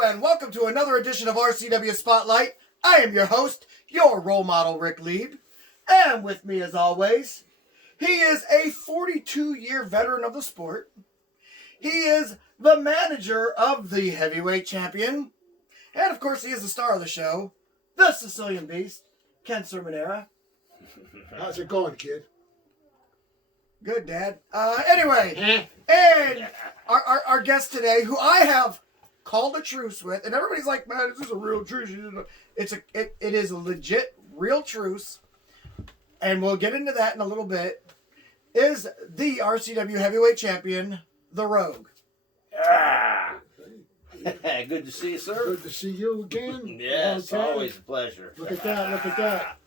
And welcome to another edition of RCW Spotlight. I am your host, your role model, Rick Lieb. And with me as always, he is a 42-year veteran of the sport. He is the manager of the heavyweight champion. And of course, he is the star of the show, the Sicilian beast, Ken Cerminara. How's it going, kid? Good, Dad. Anyway, and our guest today, who I have called a truce with, and everybody's like, man, is this a real truce? It is a legit real truce, and we'll get into that in a little bit, is the RCW heavyweight champion, the Rogue. Good to see you, sir. Good to see you again. Yes, Okay. always a pleasure. Look at that, look at that.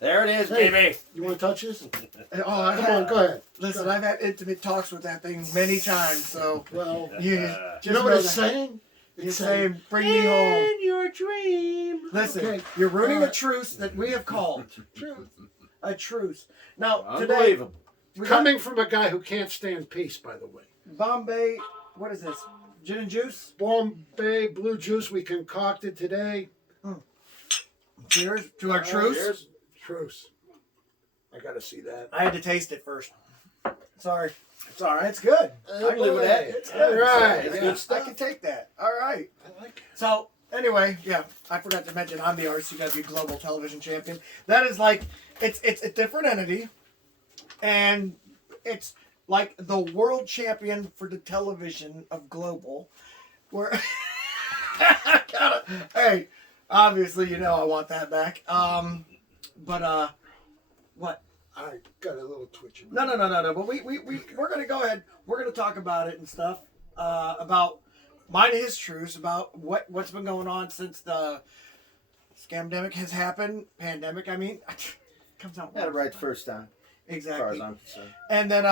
There it is, Hey, baby. You want to touch this? Come Come on, go ahead. Listen, I've had intimate talks with that thing many times, so Well, you you know what it's saying? It's saying, bring me home. In your dream. Listen, Okay. you're ruining a truce that we have called. Truth. A truce. Now, today, Unbelievable. we got Coming from a guy who can't stand peace, by the way. Bombay, what is this? Gin and juice? Bombay blue juice we concocted today. Cheers to our truce. Cheers. Truce. I got to see that. I had to taste it first. Sorry. It's all right. It's good. I can live with boy. that. It's All good. right. It's Yeah. good stuff. I can take that. All right. I like it. So, anyway, yeah, I forgot to mention I'm the RCW Global Television Champion. That is like, it's a different entity, and it's like the world champion for the television of Global, where, hey, obviously, you know I want that back. What? I got a little twitch. No. But we're gonna go ahead. We're gonna talk about it and stuff. About mine and his truce. About what's been going on since the scamdemic has happened. Pandemic, I mean, comes out. Got it right the first time, as far Exactly. as I'm concerned. And then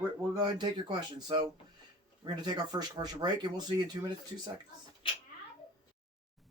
we'll go ahead and take your questions. So we're gonna take our first commercial break, and we'll see you in 2 minutes, 2 seconds.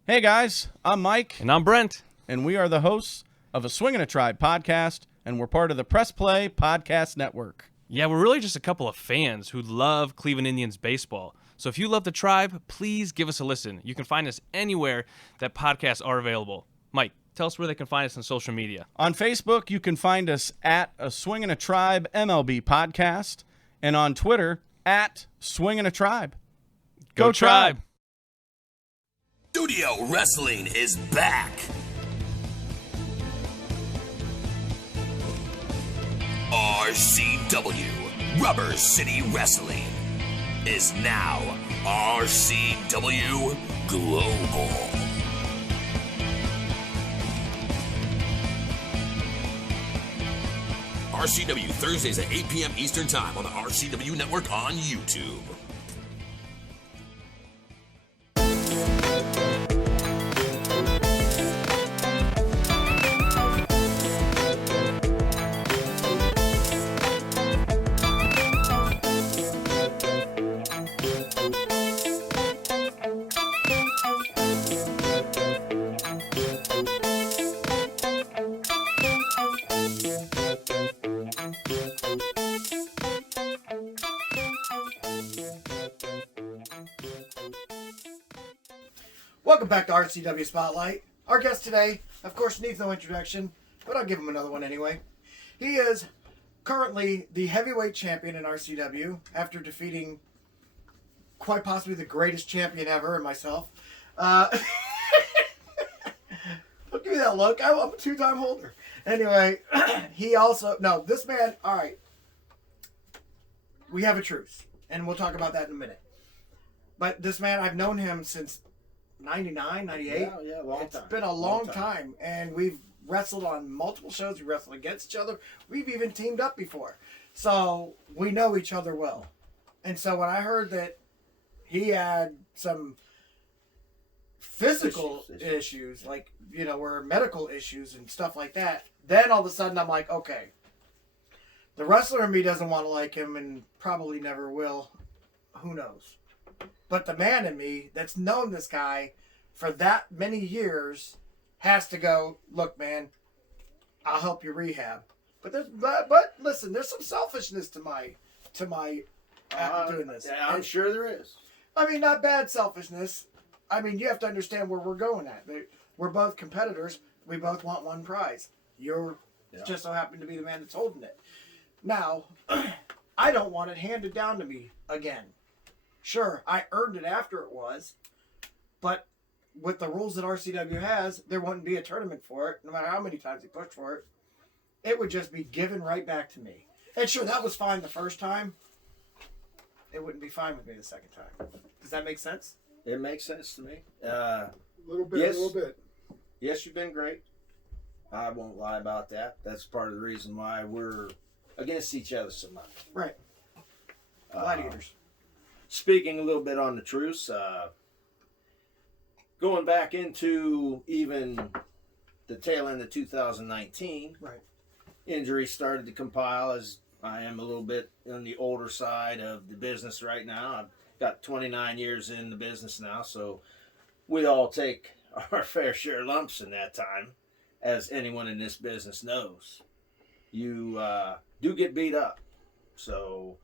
Hey guys, I'm Mike, And I'm Brent. and we are the hosts of a Swingin' a Tribe podcast, and we're part of the Press Play Podcast Network. Yeah, we're really just a couple of fans who love Cleveland Indians baseball. So if you love the Tribe, please give us a listen. You can find us anywhere that podcasts are available. Mike, tell us where they can find us on social media. On Facebook, you can find us at a Swingin' a Tribe MLB podcast, and on Twitter at Swingin' a Tribe. Go Tribe! Studio Wrestling is back. RCW, Rubber City Wrestling, is now RCW Global. RCW Thursdays at 8 p.m. Eastern Time on the RCW Network on YouTube. Welcome back to RCW Spotlight. Our guest today, of course, needs no introduction, but I'll give him another one anyway. He is currently the heavyweight champion in RCW after defeating quite possibly the greatest champion ever and myself. Don't give me that look. I'm a two-time holder. Anyway, he also... No, this man... All right. We have a truce, and we'll talk about that in a minute. But this man, I've known him since 99, 98. Yeah, long It's time. been a long time, and we've wrestled on multiple shows. We wrestled against each other. We've even teamed up before. So we know each other well. And so when I heard that he had some physical issues, like, were medical issues and stuff like that, then all of a sudden I'm like, okay, the wrestler in me doesn't want to like him and probably never will. Who knows? But the man in me that's known this guy for that many years has to go, look, man, I'll help you rehab. But listen, there's some selfishness to my doing this. I'm sure there is. I mean, not bad selfishness. I mean, you have to understand where we're going at. We're both competitors. We both want one prize. You're just so happen to be the man that's holding it. Now, I don't want it handed down to me again. Sure, I earned it after it was, but with the rules that RCW has, there wouldn't be a tournament for it, no matter how many times he pushed for it. It would just be given right back to me. And sure, that was fine the first time. It wouldn't be fine with me the second time. Does that make sense? It makes sense to me. A little bit, yes. a little bit. Yes, you've been great. I won't lie about that. That's part of the reason why we're against each other so much. Right. Gladiators. Speaking a little bit on the truce, going back into even the tail end of 2019, Right. injuries started to compile as I am a little bit on the older side of the business right now. I've got 29 years in the business now, so we all take our fair share of lumps in that time, as anyone in this business knows. You do get beat up. So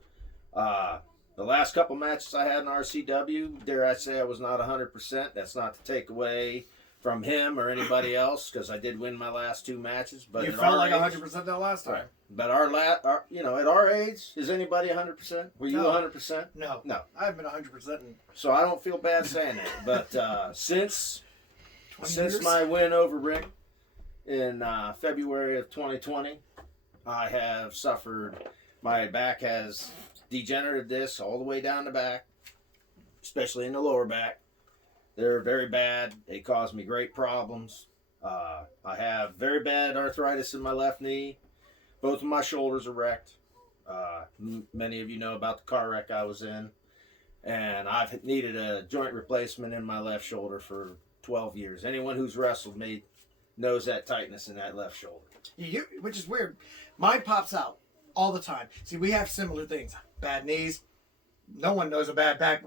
the last couple matches I had in RCW, dare I say I was not 100%. That's not to take away from him or anybody else, because I did win my last two matches. But You at felt our like age, 100% that last time. Right. But at our age, is anybody 100%? Were you No. 100%? No. No. I've been 100% in So I don't feel bad saying that. But since 20 years. my win over Rick in February of 2020, I have suffered. My back has degenerative discs all the way down the back, especially in the lower back. They're very bad. They cause me great problems. I have very bad arthritis in my left knee. Both of my shoulders are wrecked. Many of you know about the car wreck I was in. And I've needed a joint replacement in my left shoulder for 12 years. Anyone who's wrestled me knows that tightness in that left shoulder. Which is weird. Mine pops out all the time. See, we have similar things. Bad knees. No one knows a bad back,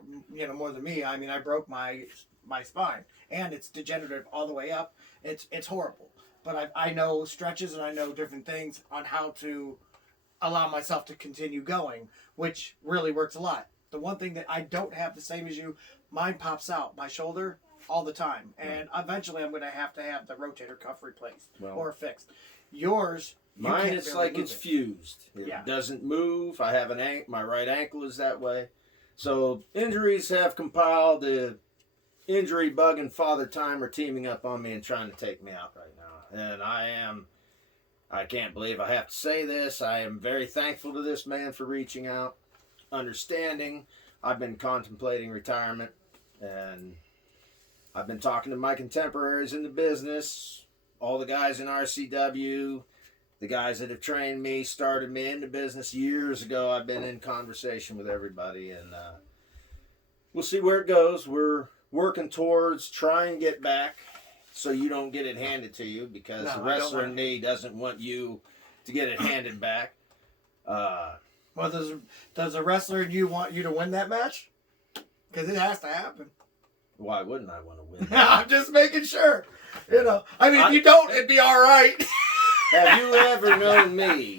more than me. I mean, I broke my spine, and it's degenerative all the way up. It's horrible. But I know stretches, and I know different things on how to allow myself to continue going, which really works a lot. The one thing that I don't have the same as you, mine pops out, my shoulder, all the time. And eventually I'm going to have the rotator cuff replaced or fixed. Yours, you mine, can't it's barely like move it's it. fused. It doesn't move. I have my right ankle is that way. So injuries have compiled. The injury bug and Father Time are teaming up on me and trying to take me out right now. And I can't believe I have to say this. I am very thankful to this man for reaching out, understanding. I've been contemplating retirement, and I've been talking to my contemporaries in the business, all the guys in RCW, the guys that have trained me, started me in the business years ago. I've been in conversation with everybody, and we'll see where it goes. We're working towards trying to get back so you don't get it handed to you, because the wrestler in me doesn't want you to get it handed back. Well, does a wrestler in you want you to win that match? Because it has to happen. Why wouldn't I want to win? I'm just making sure. I mean, if you don't, it'd be all right. Have you ever known me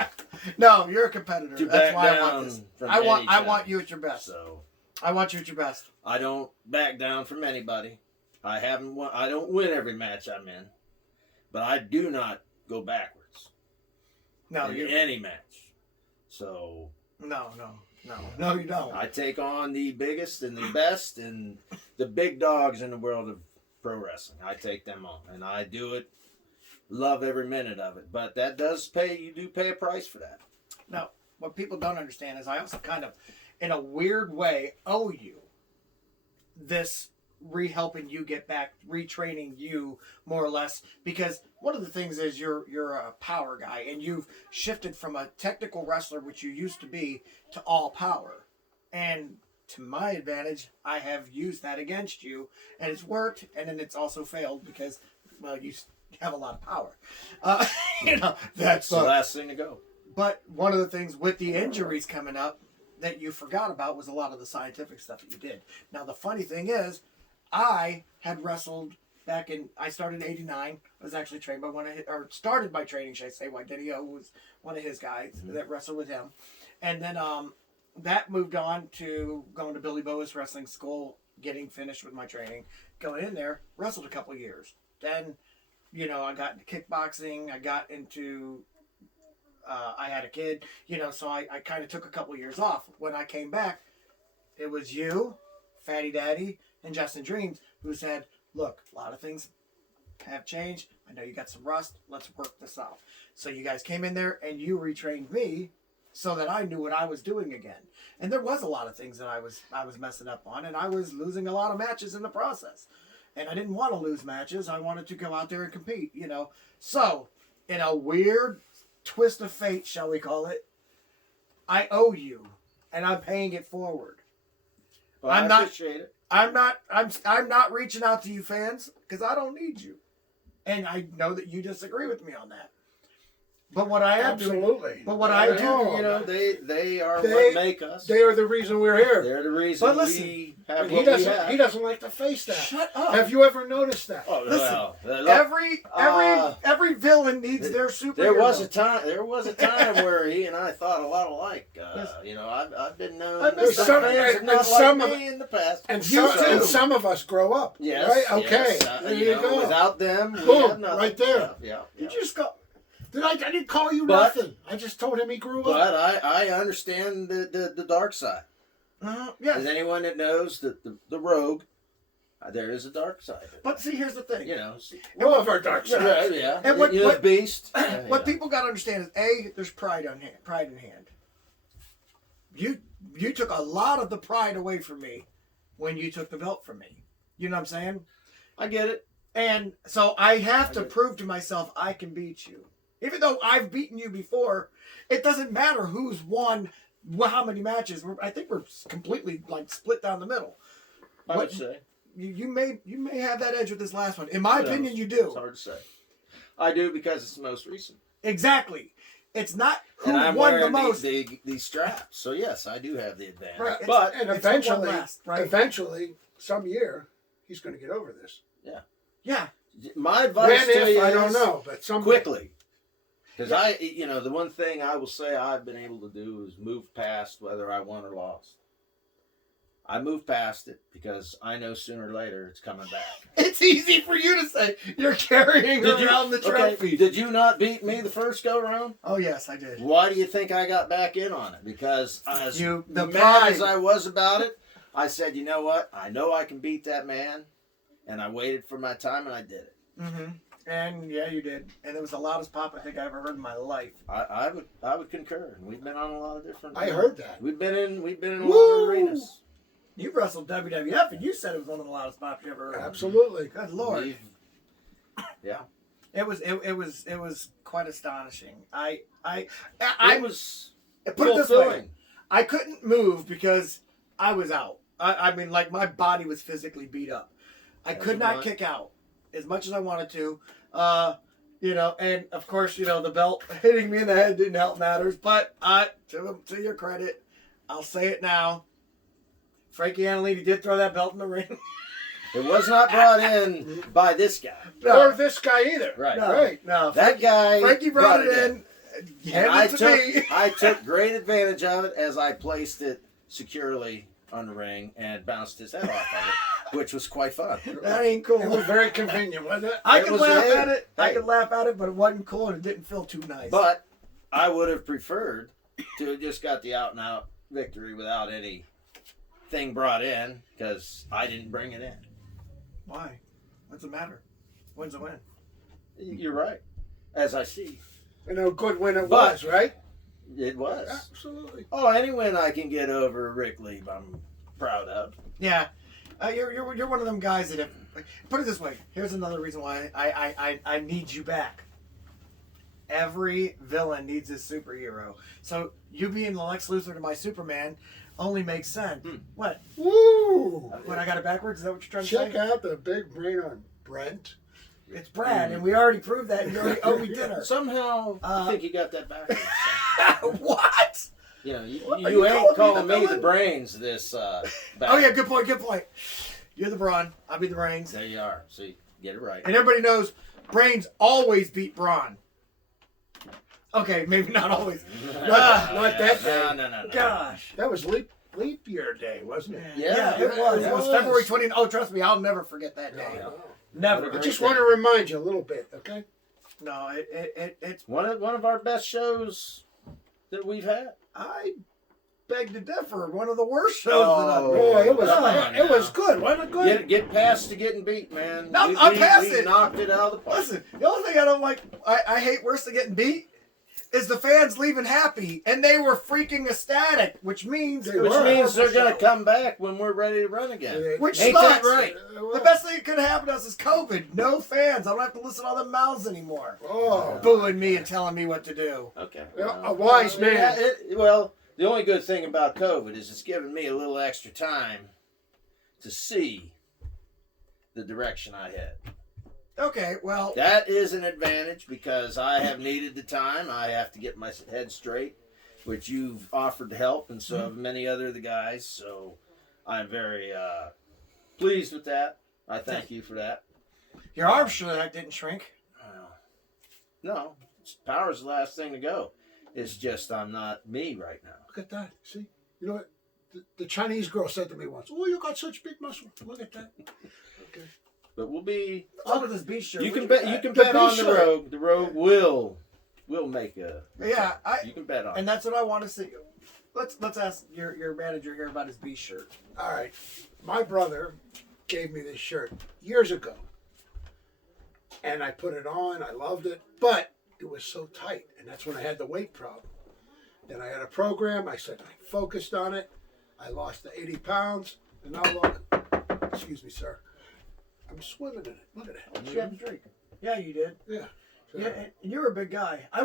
No, you're a competitor. to That's back why I down want this. from I want any you at your best. So I want you at your best. I don't back down from anybody. I don't win every match I'm in, but I do not go backwards No, in you any match. So no, you don't. I take on the biggest and the best and the big dogs in the world of pro wrestling. I take them on, and I do it. Love every minute of it, but that does pay. You do pay a price for that. No, what people don't understand is I also kind of, in a weird way, owe you this helping you get back, retraining you more or less, because one of the things is you're a power guy, and you've shifted from a technical wrestler, which you used to be, to all power. And to my advantage, I have used that against you, and it's worked, and then it's also failed because, well, you have a lot of power. That's the last thing to go. But one of the things with the injuries coming up that you forgot about was a lot of the scientific stuff that you did. Now, the funny thing is, I had wrestled I started in '89. I was actually trained by started by training, should I say, by Denny O, who was one of his guys that wrestled with him. And then that moved on to going to Billy Boas Wrestling School, getting finished with my training, going in there, wrestled a couple years. Then, I got into kickboxing. I got into, I had a kid, so I kind of took a couple years off. When I came back, it was you, Fatty Daddy, and Justin Dreams, who said, look, a lot of things have changed. I know you got some rust. Let's work this out. So you guys came in there and you retrained me so that I knew what I was doing again. And there was a lot of things that I was messing up on, and I was losing a lot of matches in the process. And I didn't want to lose matches. I wanted to go out there and compete, So, in a weird twist of fate, shall we call it, I owe you, and I'm paying it forward. Well, I appreciate it. I'm not reaching out to you fans because I don't need you. And I know that you disagree with me on that. But what I am Absolutely. But what I do, they are what make us. They are the reason we're here. They're the reason But listen, we have And what we have. he doesn't like to face that. Shut up. Have you ever noticed that? Oh, Listen, well, every villain needs their superhero. There was a time where he and I thought a lot alike. I've been known There's some some- fans and not some like of- me in the past. And You some, too. and some of us grow up. Yes, Right? Okay. yes, There you go. Without them, we Boom, have nothing. right there. Yeah. You just go. I didn't call you But- nothing. I just told him he grew up. But I understand the dark side. Yes. As anyone that knows the rogue, there is a dark side. But see, here's the thing. We all have our dark side. Yeah. And what- the beast. What people got to understand is, A, there's pride in hand. You took a lot of the pride away from me when you took the belt from me. You know what I'm saying? I get it. And so I have to prove to myself I can beat you. Even though I've beaten you before, it doesn't matter who's won how many matches. I think we're completely split down the middle. I would say. You may have that edge with this last one. In my opinion, you do. It's hard to say. I do because it's the most recent. Exactly. It's not who And I'm won the wearing most. these straps. So yes, I do have the advantage. Right. But And It's the one eventually, last, right? some year, he's going to get over this. Yeah. my advice When, to you if, I is don't know, but some quickly. Because the one thing I will say I've been able to do is move past whether I won or lost. I moved past it because I know sooner or later it's coming back. It's easy for you to say. You're carrying around the trophy. Did you not beat me the first go round? Oh yes, I did. Why do you think I got back in on it? Because as The mad pride. as I was about it, I said, you know what? I know I can beat that man, and I waited for my time and I did it. Mm-hmm. And yeah, you did. And it was the loudest pop I think I ever heard in my life. I would concur. We've been on a lot of different. I heard that. We've been in a lot Woo! of arenas. You wrestled WWF, and you said it was one of the loudest pops you ever heard. Absolutely. Good Lord. Yeah. It was quite astonishing. I was put it this way. fulfilling. I couldn't move because I was out. I mean, like, my body was physically beat up. I As could you not might. kick out as much as I wanted to. And of course, the belt hitting me in the head didn't help matters. But to your credit, I'll say it now. Frankie Annalini did throw that belt in the ring. It was not brought in by this guy. Or this guy either. Right. No, Right. no. That guy Frankie brought it in. And Handed it to me. I took great advantage of it as I placed it securely on the ring and bounced his head off of it, which was quite fun. That ain't cool. It was very convenient, wasn't it? I It could was laugh a- at it. I hey. could laugh at it, but it wasn't cool and it didn't feel too nice. But I would have preferred to have just got the out and out victory without anything brought in because I didn't bring it in. Why? What's the matter? Win's a win. You're right. As I see, And a good win it But- was, right? it was. Absolutely. Oh, any win I can get over Rick Lieb, I'm proud of. Yeah. You're one of them guys that put it this way. Here's another reason why I need you back. Every villain needs his superhero. So you being the Lex Luthor to my Superman only makes sense. What? Woo! What, I got it backwards? Is that what you're trying to say? Check out the big brain on Brent. It's Brad, and we already proved that. You already owe me dinner. Somehow, I think you got that backwards. What? You know, Are you you ain't calling me calling the me the villain? brains this back. Oh yeah, good point. Good point. You're the brawn. I'll be the brains. There you are. See, get it right. And everybody knows brains always beat brawn. Okay, maybe not always. Not that day. No. Gosh. That was leap year day, wasn't it? Yeah, it was. It was was. February 20. Oh, trust me, I'll never forget that day. Never. I just want to remind you a little bit, okay? No, it's. One of our best shows that we've had. I beg to differ. One of the worst shows that I've Boy, it was Come on it was now. good, wasn't it good? Get past to getting beat, man. No, I'm past we it. knocked it out of the park. Listen, the only thing I don't like, I hate worse than getting beat, is the fans leaving happy, and they were freaking ecstatic, which means They it was Which a means they're horrible going to show. come back when we're ready to run again. Which Ain't sucks. that right? The best thing that could have happened to us is COVID. No fans. I don't have to listen to all them mouths anymore. Oh, Booing me and telling me what to do. Okay. Well, a wise man. Well, the only good thing about COVID is it's given me a little extra time to see the direction I head. Okay, well, That is an advantage because I have needed the time. I have to get my head straight, which you've offered to help, and so have many other of the guys. So I'm very pleased with that. I thank you for that. your arm didn't shrink. No, power's the last thing to go. It's just I'm not me right now. Look at that. See? You know what? The Chinese girl said to me once, "Oh, you got such big muscle. Look at that." Okay. But we'll be. What's up with this beach shirt? You Where'd can bet. get You can The bet on the B-shirt. rogue. The rogue will make a. Yeah, You can bet on. and that's what I want to see. Let's ask your manager here about his beach shirt. All right. My brother gave me this shirt years ago. And I put it on. I loved it. But it was so tight. And that's when I had the weight problem. Then I had a program. I said I focused on it. I lost the 80 pounds. And now look. Excuse me, sir. I'm swimming in it. Look at it. Did you have a drink? Yeah, you did. Yeah. So, Yeah, and you're a big guy. I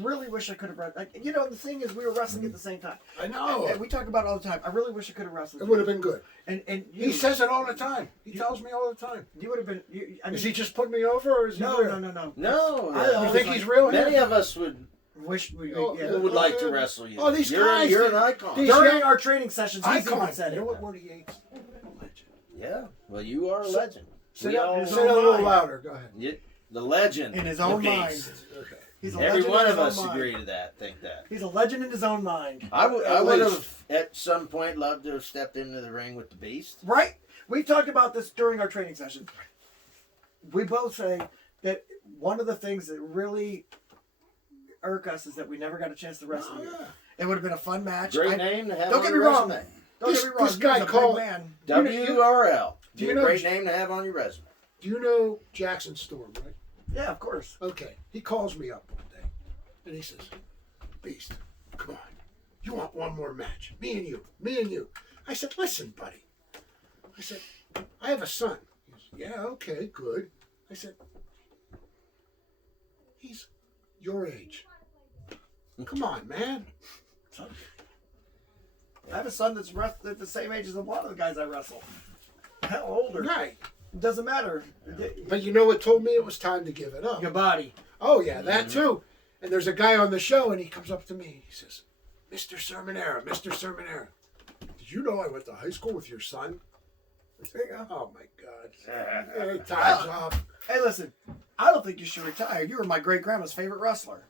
really wish I could have wrestled. You know, the thing is, we were wrestling at the same time. I know. And we talk about it all the time. I really wish I could have wrestled. It would have been good. And He says it all the time. He tells me all the time. you would have been. I mean, Is he just putting me over or is he No, real? no. No, I You always think like- he's real? many here? of us would Wish we. Oh, Yeah. would like to wrestle you. Oh, these you're, guys, You're they- an icon. these- During young- our training sessions, he's even Icon. said You it. know what word he hates? Legend. Yeah. Well, you are a legend. Say We that- all- say Say it a little mind. louder. Go ahead. the legend. In his the own beast. mind. Okay. He's a Every legend one in of his us own mind. agree to that. Think that. He's a legend in his own mind. I At would least. have at some point loved to have stepped into the ring with the beast. Right? We talked about this during our training sessions. We both say that one of the things that really irk us is that we never got a chance to wrestle Oh, you. yeah. It would have been a fun match. Great name to have Don't on get your me wrong. resume. Don't This- get me wrong. this He guy was a big called- man. WRL. Do you Be a know- great name to have on your resume. Do you know Jackson Storm, right? Yeah, of course. Okay. He calls me up one day and he says, Beast, come on. You want one more match? Me and you. Me and you. I said, listen, buddy. I said, I have a son. He goes, yeah, okay, good. I said, he's your age. Come on, man. I have a son that's at the same age as a lot of the guys I wrestle. Hell, older. Right. It doesn't matter. But you know what told me it was time to give it up? Your body. Oh, yeah, that too. And there's a guy on the show, and he comes up to me. He says, Mr. Cerminara, Mr. Cerminara, did you know I went to high school with your son? There you go. Oh, my God. Hey, time's up. Hey, listen. I don't think you should retire. You were my great grandma's favorite wrestler.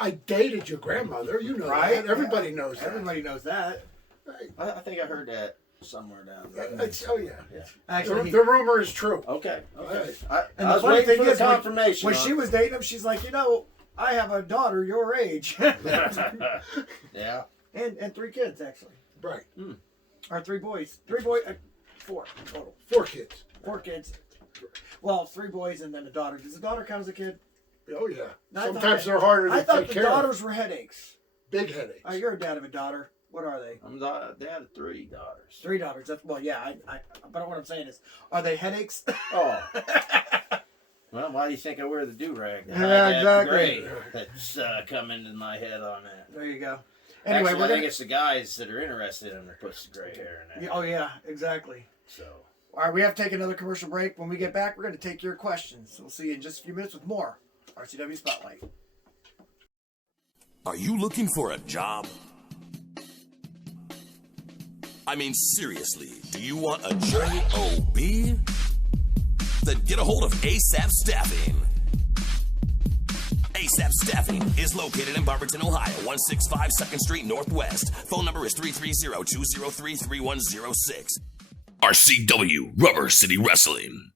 I dated your grandmother. You know Right? that. Everybody knows that. Everybody knows that. Right. I think I heard that somewhere down there. Oh, yeah. Actually, The rumor is true. Okay. Right. and I the was funny waiting thing for the is, when confirmation. on she was dating him, she's like, I have a daughter your age, yeah. and 3 kids actually, Right. or 4 total, 4 kids. 4 kids. Well, 3 boys and then a daughter. Does the daughter count as a kid? Oh, yeah. I thought Sometimes that- they're harder to I thought take the care of. daughters were headaches. Big headaches. Oh, you're a dad of a daughter. What are they? I'm the dad of 3 daughters. 3 daughters. That's well, yeah. But what I'm saying is, are they headaches? Oh. Well, why do you think I wear the do-rag? Yeah, exactly. Gray that's coming into my head on that. There you go. Anyway, Actually, I think it's the guys that are interested in that puts the gray hair in there. Oh yeah, exactly. So. All right, we have to take another commercial break. When we get back, we're going to take your questions. We'll see you in just a few minutes with more RCW Spotlight. Are you looking for a job? I mean, seriously, do you want a job? Then get a hold of ASAP Staffing. ASAP Staffing is located in Barberton, Ohio, 165 2nd Street Northwest. Phone number is 330-203-3106. RCW Rubber City Wrestling.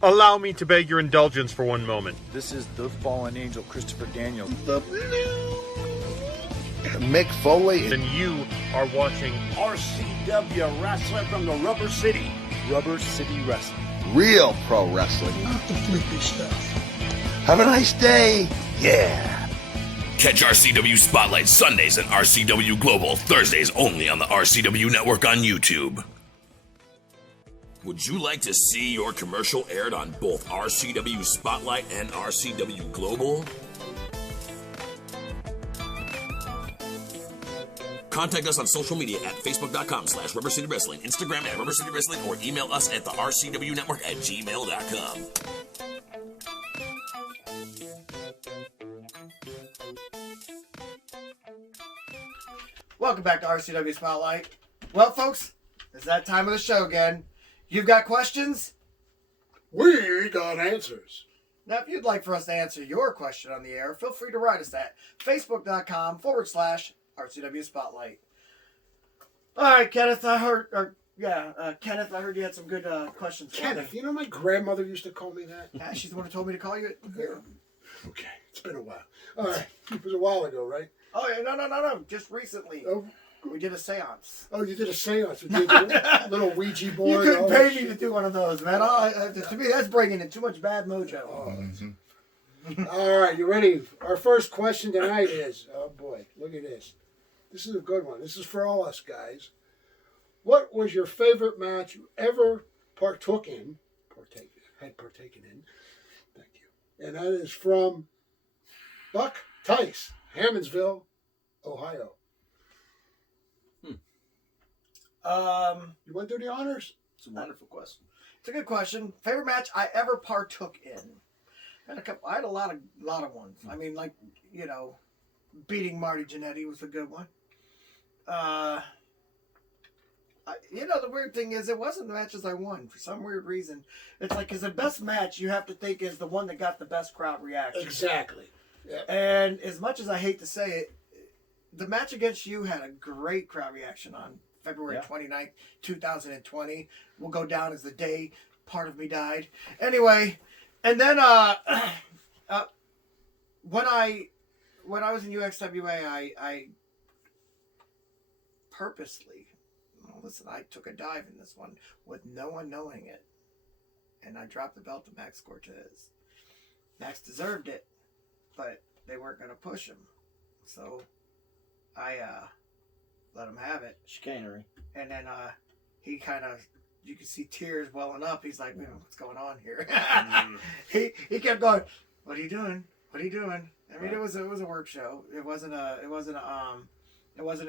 Allow me to beg your indulgence for one moment. This is the fallen angel, Christopher Daniels. The Mick Foley. And you are watching RCW Wrestling from the Rubber City. Rubber City Wrestling. Real pro wrestling. Not the flippy stuff. Have a nice day. Yeah. Catch RCW Spotlight Sundays and RCW Global Thursdays only on the RCW Network on YouTube. Would you like to see your commercial aired on both RCW Spotlight and RCW Global? Contact us on social media at facebook.com/Rubber City Wrestling, Instagram at Rubber City Wrestling, or email us at the RCW Network at gmail.com. Welcome back to RCW Spotlight. Well, folks, it's that time of the show again. You've got questions? We got answers. Now, if you'd like for us to answer your question on the air, feel free to write us at facebook.com/RCW Spotlight. All right, Kenneth, I heard you had some good questions. for me. Kenneth, you know my grandmother used to call me that? Yeah, she's the one who told me to call you. Here. Okay, it's been a while. All right, it was a while ago, right? Oh, yeah, no. Just recently. Oh, We did a seance. you did a seance. You did a little Ouija You board. couldn't pay me to do one of those, man. To me, that's bringing in too much bad mojo. All right, you ready? Our first question tonight is, oh boy, look at this. This is a good one. This is for all us guys. What was your favorite match you ever partaken in? Thank you. And that is from Buck Tice, Hammondsville, Ohio. You want to do the honors? It's a wonderful question. It's a good question. Favorite match I ever partook in. I had a lot of ones. I mean, like, beating Marty Jannetty was a good one. The weird thing is, it wasn't the matches I won for some weird reason. It's like, because the best match you have to think is the one that got the best crowd reaction. Exactly. Yeah. And as much as I hate to say it, the match against you had a great crowd reaction on February 29th, 2020. Will go down as the day part of me died. Anyway, and then when I was in UXWA, I purposely, I took a dive in this one with no one knowing it, and I dropped the belt to Max Cortez. Max deserved it, but they weren't going to push him, so I let him have it. Chicanery. And then he kind of, you could see tears welling up. He's like, what's going on here? He kept going, what are you doing? What are you doing? I mean, it was a work show. It wasn't a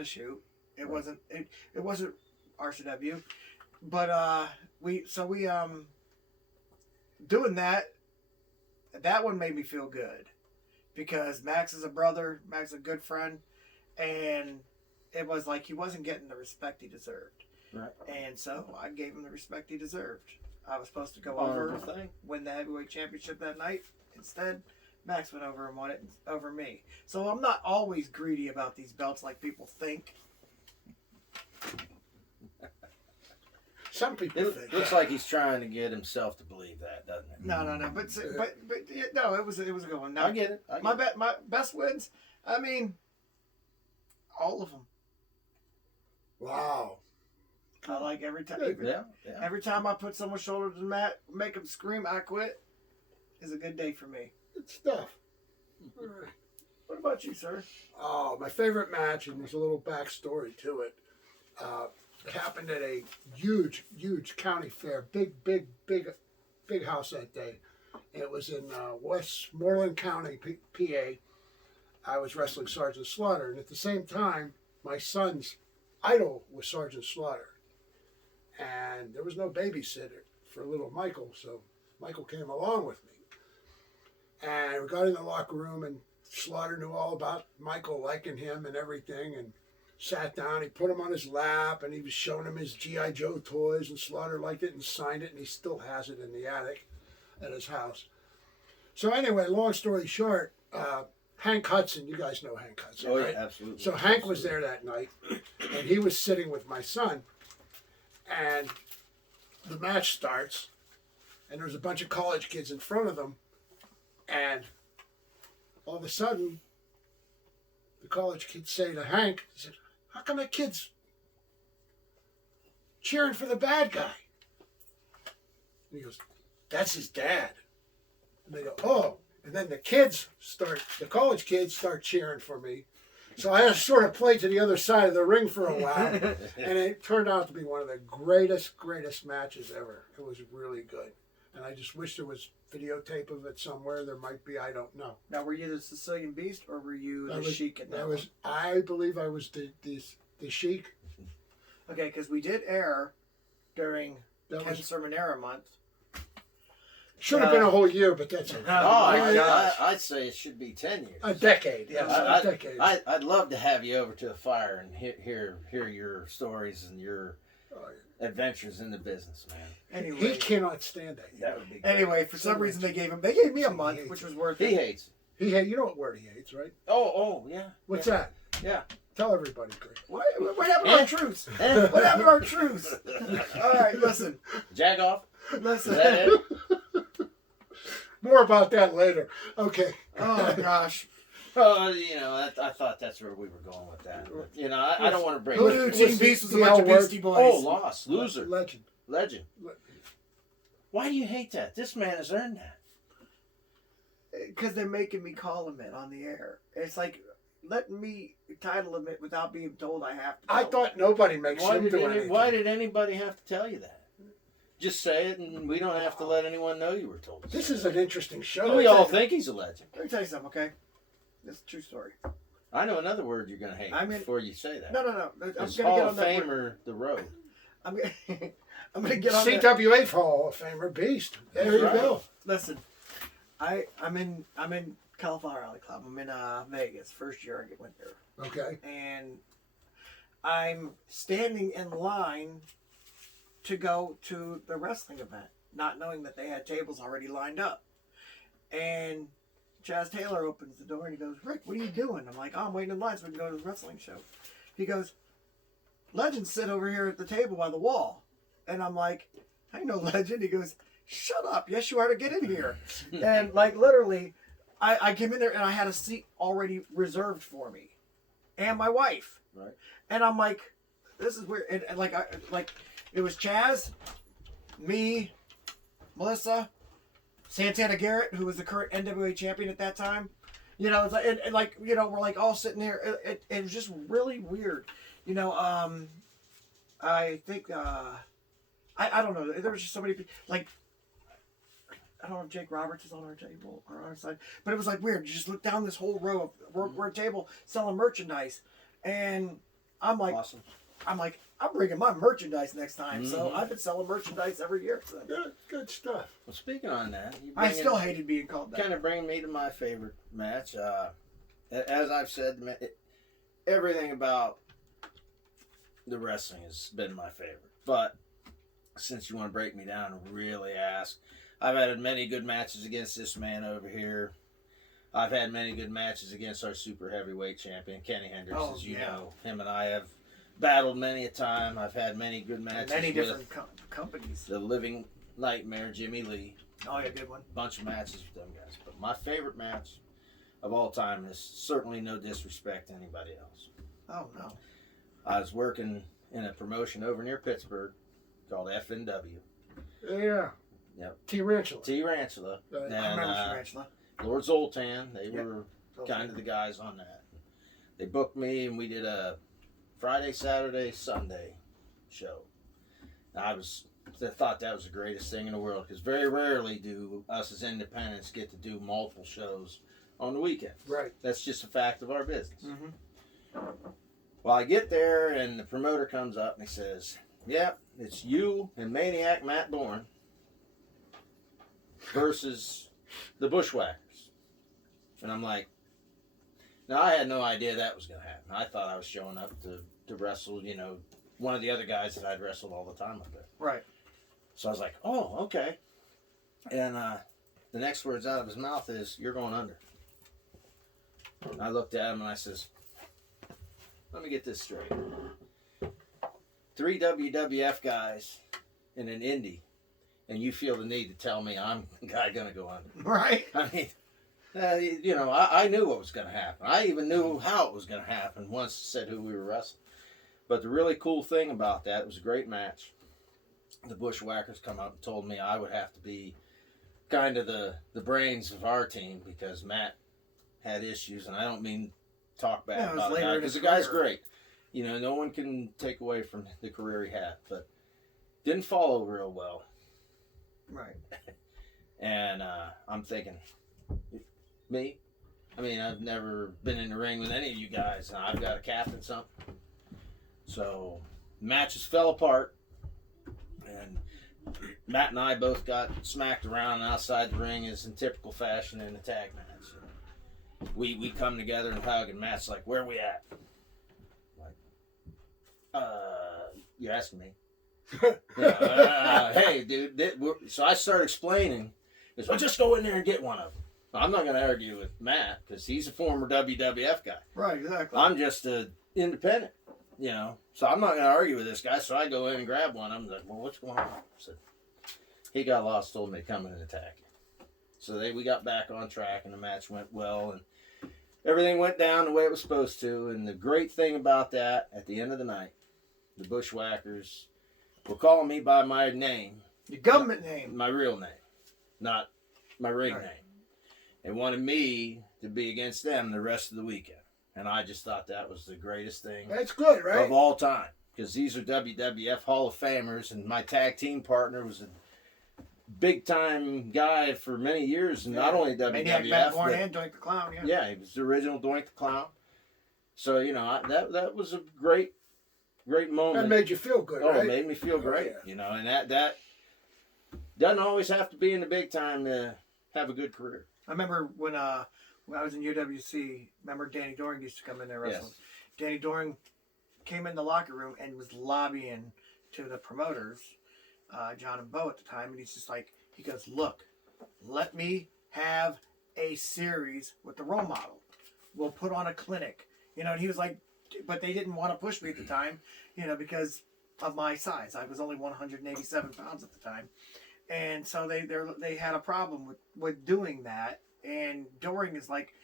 shoot. It wasn't RCW. But we doing that one made me feel good, because Max is a brother, Max is a good friend, and it was like he wasn't getting the respect he deserved. Right. And so I gave him the respect he deserved. I was supposed to go over, win the heavyweight championship that night. Instead, Max went over and won it over me. So I'm not always greedy about these belts like people think. Some people It think. looks like he's trying to get himself to believe that, doesn't it? No. But no, it was a good one. Now, I get it. My best wins, I mean, all of them. Wow. I like every time. Yeah. Every time I put someone's shoulder to the mat, make them scream, I quit, is a good day for me. Good stuff. All right. What about you, sir? Oh, my favorite match, and there's a little backstory to it. Happened at a huge county fair, big house that day. It was in Westmoreland County, PA. I was wrestling Sergeant Slaughter, and at the same time, my son's idol was Sergeant Slaughter. And there was no babysitter for little Michael, so Michael came along with me. And we got in the locker room, and Slaughter knew all about Michael liking him and everything, and sat down. He put him on his lap, and he was showing him his G.I. Joe toys, and Slaughter liked it and signed it, and he still has it in the attic at his house. So anyway, long story short, Hank Hudson, you guys know Hank Hudson, right? Yeah, absolutely. So Hank was there that night, and he was sitting with my son, and the match starts, and there's a bunch of college kids in front of them, and all of a sudden, the college kids say to Hank, he said, "How come that kid's cheering for the bad guy?" And he goes, "That's his dad." And they go, "Oh." And then the college kids start cheering for me. So I just sort of played to the other side of the ring for a while. And it turned out to be one of the greatest matches ever. It was really good. And I just wish there was videotape of it somewhere. There might be, I don't know. Now, were you the Sicilian Beast or were you the Sheik at that one? I believe I was the Sheik. Okay, because we did air during Cerminara month. Should have been a whole year, but that's okay. I'd say it should be 10 years. A decade, yes, a decade. I'd love to have you over to the fire and hear your stories and your adventures in the business, man. Anyway, he cannot stand that. That would be great. Anyway, for some reason they gave me a month, which was worth it. He hates it. You know what word he hates, right? Oh, yeah. What's that? Yeah. Tell everybody, Greg. What happened to our truce? What happened to our truce? All right, listen. Jag off. Listen. Is that it? More about that later. Okay. Oh, gosh. I thought that's where we were going with that. But, I don't want to break Who it. knew Team Beast was a bunch of Beastie Boys? Oh, lost. Loser. Legend. Why do you hate that? This man has earned that. Because they're making me call him it on the air. It's like letting me title him it without being told I have to. I thought nobody makes him do anything. Why did anybody have to tell you that? Just say it, and we don't have to let anyone know you were told. This is an interesting show. We all think he's a legend. Let me tell you something, okay? This is a true story. I know another word you're going to hate before you say that. No. I'm It's going to Hall get on of that Famer, word. the road. I'm going to get on that. CWA Hall of Famer Beast. There you go. Listen, I'm in California Rally Club. I'm in Vegas. First year I went there. Okay. And I'm standing in line to go to the wrestling event, not knowing that they had tables already lined up. And Chaz Taylor opens the door and he goes, "Rick, what are you doing?" I'm like, "Oh, I'm waiting in line so we can go to the wrestling show." He goes, "Legends sit over here at the table by the wall." And I'm like, "I know Legend." He goes, "Shut up. Yes, you are to get in here." And like literally, I came in there and I had a seat already reserved for me and my wife. Right. And I'm like, this is weird. And like, it was Chaz, me, Melissa, Santana Garrett, who was the current NWA champion at that time. It's like, and like, we're like all sitting there. It was just really weird. I think, I don't know. There was just so many people. Like, I don't know if Jake Roberts is on our table or on our side, but it was like weird. You just look down this whole row of we're a table selling merchandise, and I'm like, awesome. I'm bringing my merchandise next time. Mm-hmm. So I've been selling merchandise every year. So. Good stuff. Well, speaking on that, I still hated being called that. Kind of bringing me to my favorite match. As I've said, everything about the wrestling has been my favorite. But since you want to break me down and really ask, I've had many good matches against this man over here. I've had many good matches against our super heavyweight champion, Kenny Hendricks. As you know, him and I have battled many a time. I've had many good matches. Many different companies. The Living Nightmare, Jimmy Lee. Oh, yeah, good one. Bunch of matches with them guys. But my favorite match of all time is certainly no disrespect to anybody else. Oh, no. I was working in a promotion over near Pittsburgh called FNW. Yeah. Yep. T-Ranchula. T-Ranchula. I remember T-Ranchula. Lord Zoltan. They were kind of the guys on that. They booked me, and we did a Friday, Saturday, Sunday show. I thought that was the greatest thing in the world, because very rarely do us as independents get to do multiple shows on the weekend. Right. That's just a fact of our business. Mm-hmm. Well, I get there, and the promoter comes up, and he says, "Yep, it's you and Maniac Matt Bourne versus the Bushwhackers." And I'm like, now I had no idea that was going to happen. I thought I was showing up to wrestle, one of the other guys that I'd wrestled all the time up there. Right. So I was like, oh, okay. And the next words out of his mouth is, "You're going under." And I looked at him and I says, let me get this straight. 3 WWF guys in an indie, and you feel the need to tell me I'm the guy going to go under. Right. I mean, I knew what was going to happen. I even knew how it was going to happen once I said who we were wrestling. But the really cool thing about that, it was a great match. The Bushwhackers come up and told me I would have to be kind of the brains of our team, because Matt had issues, and I don't mean talk bad about the guy, because the guy's great. No one can take away from the career he had, but didn't follow real well. Right. And I'm thinking, me? I mean, I've never been in the ring with any of you guys, and I've got a captain something. So matches fell apart, and Matt and I both got smacked around outside the ring, as in typical fashion in a tag match. We come together and hug, and Matt's like, "Where we at?" Like, you're asking me? Hey, dude. So I start explaining. He goes, "Well, just go in there and get one of them." I'm not going to argue with Matt, because he's a former WWF guy. Right, exactly. I'm just an independent, So I'm not going to argue with this guy. So I go in and grab one. I'm like, "Well, what's going on?" So he got lost, told me to come in and attack. So we got back on track, and the match went well, and everything went down the way it was supposed to. And the great thing about that, at the end of the night, the Bushwhackers were calling me by my name. Your government name. My real name, not my ring Right. name. And wanted me to be against them the rest of the weekend. And I just thought that was the greatest thing That's good, right? of all time. Because these are WWF Hall of Famers, and my tag team partner was a big-time guy for many years, and not only WWF, Matt Bourne and Doink the Clown, yeah. Yeah, he was the original Doink the Clown. So, that was a great moment. That made you feel good, Oh, right? it made me feel great, yeah. And that doesn't always have to be in the big time to have a good career. I remember when I was in UWC, remember Danny Doring used to come in there wrestling. Yes. Danny Doring came in the locker room and was lobbying to the promoters, John and Bo at the time, and he's just like, he goes, "Look, let me have a series with the RoleModel. We'll put on a clinic." And he was like, but they didn't want to push me at the time, because of my size. I was only 187 pounds at the time. And so they had a problem with doing that. And Doring is like,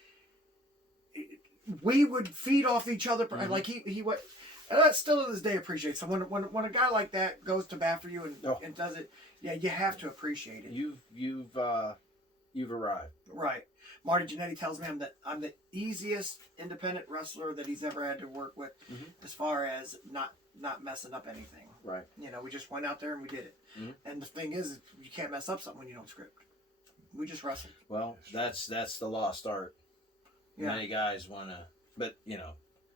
we would feed off each other. Mm-hmm. Like he would, and that's still to this day appreciated. So when a guy like that goes to bat for you and does it, yeah, you have to appreciate it. You've arrived. Right. Marty Jannetty tells me I'm the easiest independent wrestler that he's ever had to work with, as far as not messing up anything. Right. We just went out there and we did it. Mm-hmm. And the thing is, you can't mess up something when you don't script. We just wrestled. Well, that's the lost art. Yeah. Many guys want to, but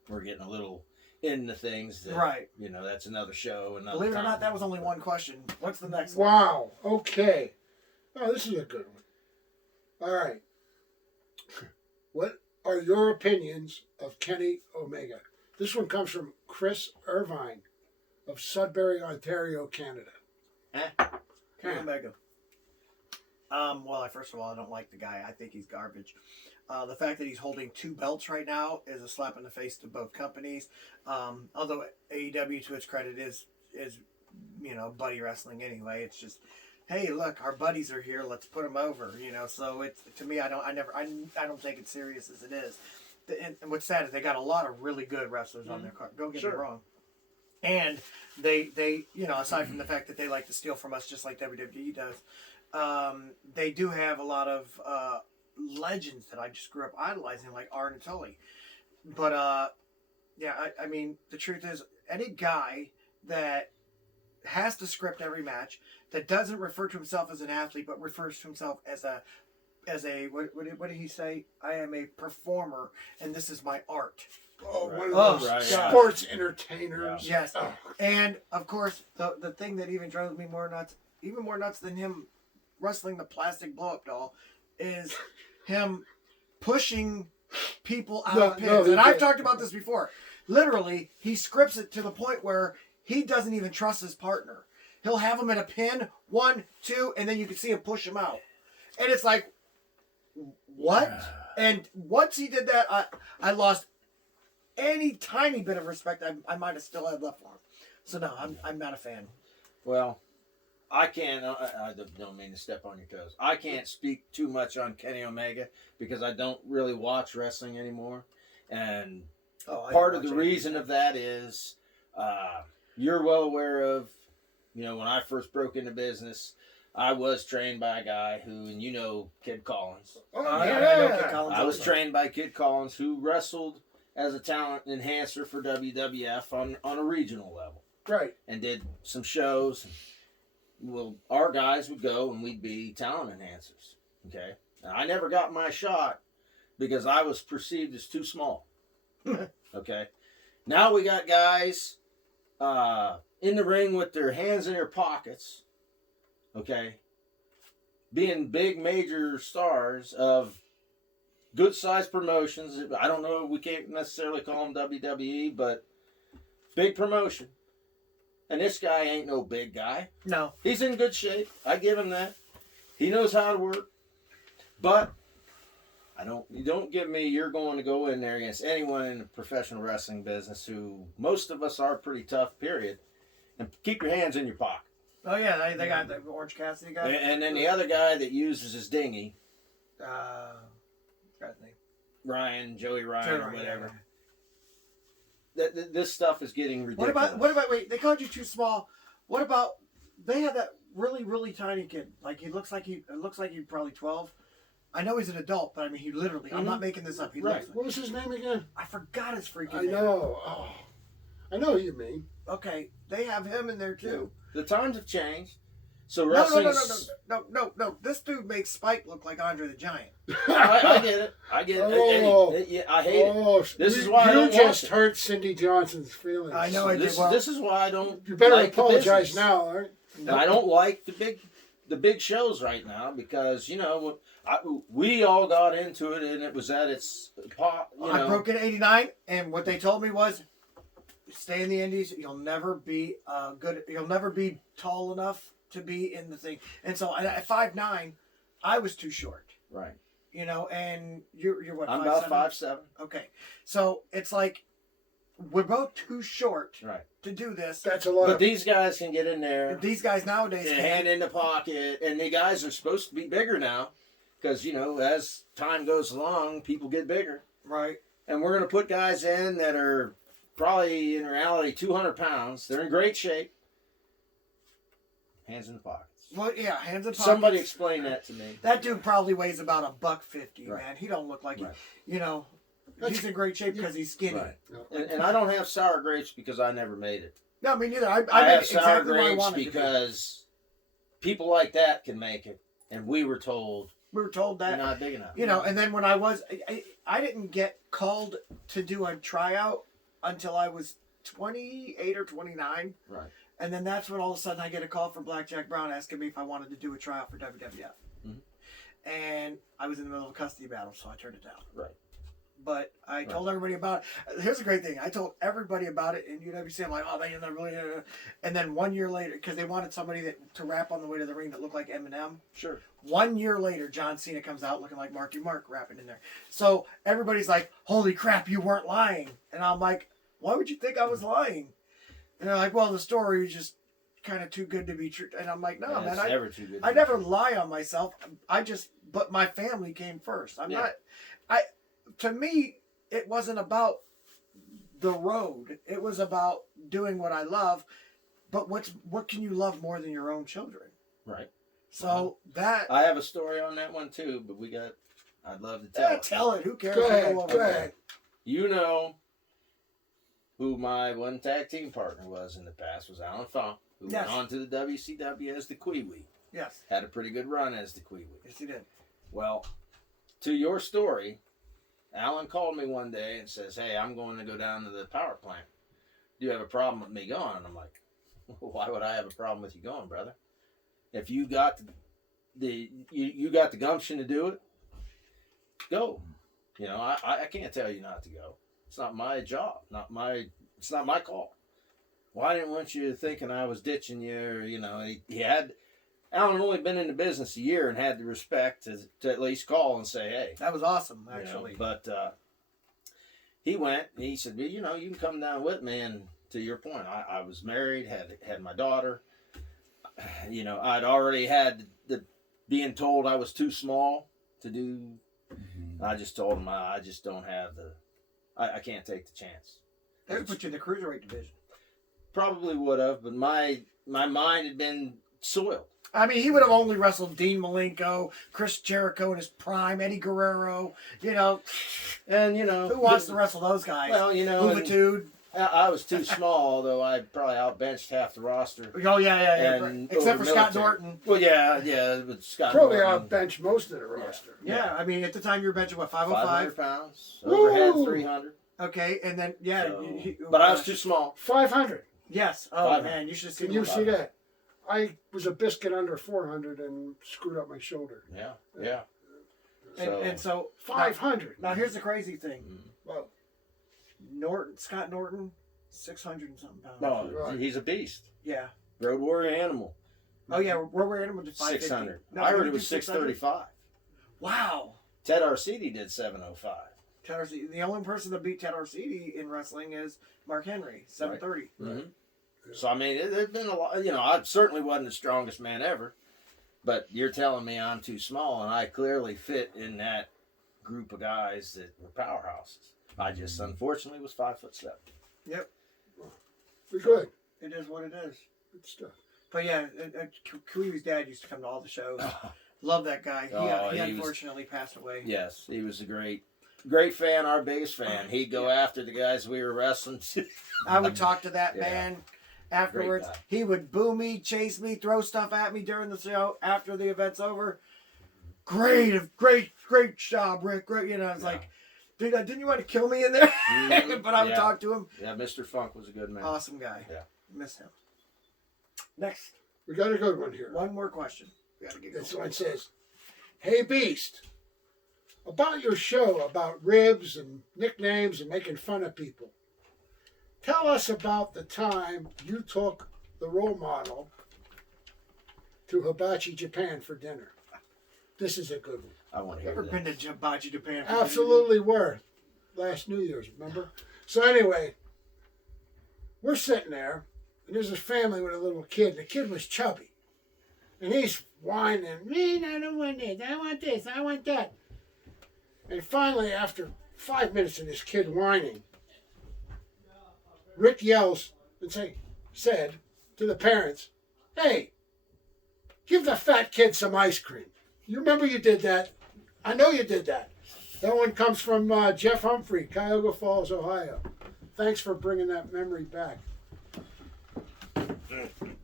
we're getting a little into things. That, right. That's another show. Believe it or not, that was only one question. What's the next one? Wow. Okay. Oh, this is a good one. All right. What are your opinions of Kenny Omega? This one comes from Chris Irvine of Sudbury, Ontario, Canada. Kenny Omega. Well, first of all, I don't like the guy. I think he's garbage. The fact that he's holding 2 belts right now is a slap in the face to both companies. Although AEW, to its credit, is buddy wrestling anyway. It's just, hey, look, our buddies are here. Let's put them over. So it's, to me, I don't take it serious as it is. And what's sad is they got a lot of really good wrestlers on their card. Don't get me wrong. And they aside from the fact that they like to steal from us just like WWE does, they do have a lot of legends that I just grew up idolizing, like Arn and Tully. But yeah, I mean, the truth is, any guy that has to script every match, that doesn't refer to himself as an athlete, but refers to himself as a what did he say? I am a performer, and this is my art. Oh, Right. one of those Right. sports entertainers. Yes, Oh. and of course, the thing that even drives me even more nuts than him wrestling the plastic blow-up doll, is him pushing people out of pins. And I've talked about this before. Literally, he scripts it to the point where he doesn't even trust his partner. He'll have him in a pin, 1, 2, and then you can see him push him out. And it's like, what? And once he did that, I lost any tiny bit of respect I might have still had left for him. So no, I'm not a fan. Well, I can't. I don't mean to step on your toes. I can't speak too much on Kenny Omega because I don't really watch wrestling anymore, and part of the reason of that is you're well aware of. You know, when I first broke into business, I was trained by a guy who, and you know, Kid Collins. Oh, I know Kid Collins I was also. trained by Kid Collins, who wrestled as a talent enhancer for WWF on a regional level. Right. And did some shows. Well, our guys would go and we'd be talent enhancers. Okay. Now, I never got my shot because I was perceived as too small. Okay. Now we got guys in the ring with their hands in their pockets. Okay. Being big major stars of good sized promotions. I don't know, we can't necessarily call them WWE, but big promotion. And this guy ain't no big guy. No. He's in good shape. I give him that. He knows how to work. But you don't give me you're going to go in there against anyone in the professional wrestling business who most of us are pretty tough, period. And keep your hands in your pocket. Oh yeah, they got the Orange Cassidy guy. And then the other guy that uses his dinghy, Guy's name. Joey Ryan, or Ryan, whatever. yeah. This stuff is getting ridiculous. What about wait, they called you too small. What about they had that really, really tiny kid. Like it looks like he's probably 12. I know he's an adult, but I mean he literally I'm not making this up. He Right. looks like, What was his name again? I forgot his freaking I name. know. Oh. I know who you mean. Okay, they have him in there too. The times have changed. So No. wrestling. This dude makes Spike look like Andre the Giant. I get it. I get it. Oh. I hate it. This is why I you don't just watch it. hurt Cindy Johnson's feelings. I know I did. Well, This is why I don't. You better like the apologize business. now, all right? And I don't like the big shows right now because we all got into it and it was at its pop. I broke in '89, and what they told me was, stay in the Indies. You'll never be good. You'll never be tall enough to be in the thing. And so at 5'9", I was too short. Right. You know, and you're what? I'm 5'7"? about 5'7". Okay, so it's like we're both too short Right. to do this. That's a lot. But these guys can get in there. These guys nowadays and can't. hand in the pocket, and the guys are supposed to be bigger now, because as time goes along, people get bigger, Right. and we're going to put guys in that are probably in reality 200 pounds. They're in great shape. Hands in the pockets. Well, yeah, hands in pockets. Somebody explain that to me. That dude probably weighs about $150, Right. man. He don't look like Right. he's in great shape because he's skinny. Right. And I don't have sour grapes because I never made it. No, me neither. I made have it sour exactly what I grapes wanted to be. because people like that can make it, and we were told We were told you're that. not big enough. And then when I didn't get called to do a tryout until I was 28 or 29. Right. And then that's when all of a sudden I get a call from Blackjack Brown asking me if I wanted to do a tryout for WWF. Mm-hmm. And I was in the middle of a custody battle, so I turned it down. Right. But I told everybody about it. Here's a great thing. I told everybody about it in UWC. I'm like, oh, they really... And then 1 year later, because they wanted somebody to rap on the way to the ring that looked like Eminem. Sure. 1 year later, John Cena comes out looking like Marky Mark rapping in there. So everybody's like, holy crap, you weren't lying. And I'm like, why would you think I was lying? And they're like, well, the story was just kind of too good to be true. And I'm like, no, Yeah, man, it's never too good. I never lie on myself. But my family came first. To me, it wasn't about the road. It was about doing what I love. But what can you love more than your own children? Right. So that... I have a story on that one too, but we got I'd love to tell it. Tell it. Who cares? Go ahead. Go Go ahead. You know who my one tag team partner was in the past was Alan Funk, who Yes. went on to the WCW as the Kwee-Wee. Yes. Had a pretty good run as the Kwee-Wee. Yes, he did. Well, to your story, Alan called me one day and says, "Hey, I'm going to go down to the power plant. Do you have a problem with me going?" And I'm like, "Why would I have a problem with you going, brother? If you got you got the gumption to do it, go. You know, I can't tell you not to go. It's not my job. It's not my call. Well, I didn't want you thinking I was ditching you, or, you know, Alan had only been in the business a year and had the respect to at least call and say, hey. That was awesome, You know, actually. but he went, and he said, well, you know, you can come down with me. And to your point, I was married, had my daughter. You know, I'd already had being told I was too small to do. I just told him I just don't have I can't take the chance. They would put you in the cruiserweight division. Probably would have, but my mind had been soiled. I mean, he would have only wrestled Dean Malenko, Chris Jericho in his prime, Eddie Guerrero, you know. And, you know. Who wants to wrestle those guys? Well, you know. Juventud. I was too small, although I probably outbenched half the roster. Oh, yeah. And Except for over Scott military. Norton. Well, yeah, but Scott Probably Norton. outbench most of the roster. Yeah, I mean, at the time you were benching, what, 505? 500 pounds. Overhead Woo! 300. Okay, and then, yeah. So, but I was too small. 500. Yes. Oh, 500. man, you should have seen Can you him. see that? I was a biscuit under 400 and screwed up my shoulder. Yeah. And so 500. Now, here's the crazy thing. Well, Scott Norton, 600 and something pounds. No, Right. he's a beast. Yeah. Road warrior animal. Oh, yeah, we're animal to 550. 600. No, I heard you it was do 600? 635. Wow. Ted Arcidi did 705. Ted Arcidi. The only person that beat Ted Arcidi in wrestling is Mark Henry, 730. Mm-hmm. So, I mean, there's been a lot. You know, I certainly wasn't the strongest man ever, but you're telling me I'm too small, and I clearly fit in that group of guys that were powerhouses. I just, unfortunately, was 5'7". Yep. we're good. It is what it is. Good stuff. But yeah, Kuiwi's dad used to come to all the shows. Love that guy. Oh, He he was- unfortunately passed away. Yes, he was a great fan, our biggest fan. He'd go after the guys we were wrestling. I would talk to that Yeah. man afterwards. Great guy. He would boo me, chase me, throw stuff at me during the show after the event's over. Great job, Rick. Great, you know, it's like, dude, didn't you want to kill me in there? Mhm. But I would Yeah. talk to him. Yeah, Mr. Funk was a good man. Awesome guy. Yeah. Miss him. Next, We got a good one here. one more question. We gotta get This going. one says, "Hey Beast, about your show about ribs and nicknames and making fun of people. Tell us about the time you took the role model to Hibachi, Japan for dinner. This is a good one. I want to hear Ever that. been to Hibachi, Japan? Absolutely were. Last New Year's, remember? So anyway, we're sitting there, and there's a family with a little kid. The kid was chubby. And he's whining, man, I don't want this, I want this, I want that. And finally, after 5 minutes of this kid whining, Rick yells and said to the parents, "Hey, give the fat kid some ice cream." You remember you did that? I know you did that. That one comes from Jeff Humphrey, Cuyahoga Falls, Ohio. Thanks for bringing that memory back.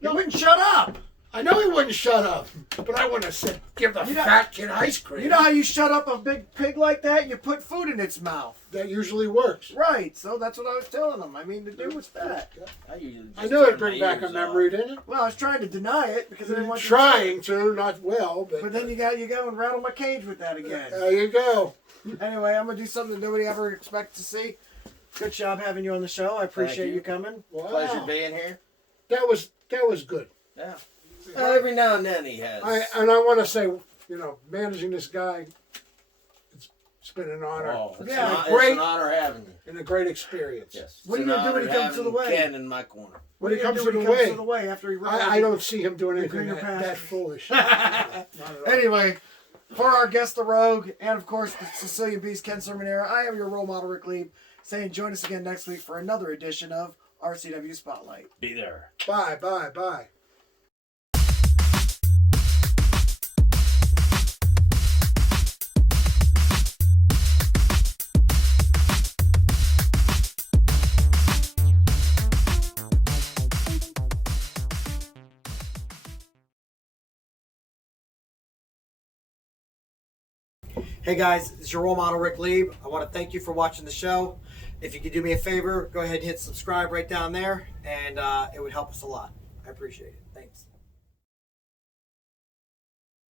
You wouldn't shut up. I know he wouldn't shut up, but I wouldn't have said, "Give the fat kid ice cream." You know how you shut up a big pig like that? You put food in its mouth. That usually works. Right, so that's what I was telling him. I mean, the dude was fat. I usually I just knew it'd turn bring my back a ears memory, off. didn't it? Well, I was trying to deny it because I didn't want you Trying to, not well, but But then you go and rattle my cage with that again. there you go. Anyway, I'm gonna do something nobody ever expects to see. Good job having you on the show. I appreciate you. you coming. Wow. Pleasure being here. That was good. Yeah. Well, every now and then he has. I want to say, managing this guy, it's been an honor. Oh, it's, Yeah, it's great. an honor having you. And a great experience. Yes. What are It's you an gonna do when he honor comes to the having way? Ken in my corner. When he comes do to the when he comes way, to the way after he rides? I don't see him doing anything greener that pastures. foolish. Not at all. Anyway, for our guest, the Rogue, and of course the Sicilian Beast, Ken Cerminara, I am your role model, Rick Lieb, saying join us again next week for another edition of RCW Spotlight. Be there. Bye. Hey guys, it's your role model, Rick Lieb. I want to thank you for watching the show. If you could do me a favor, go ahead and hit subscribe right down there, and it would help us a lot. I appreciate it. Thanks.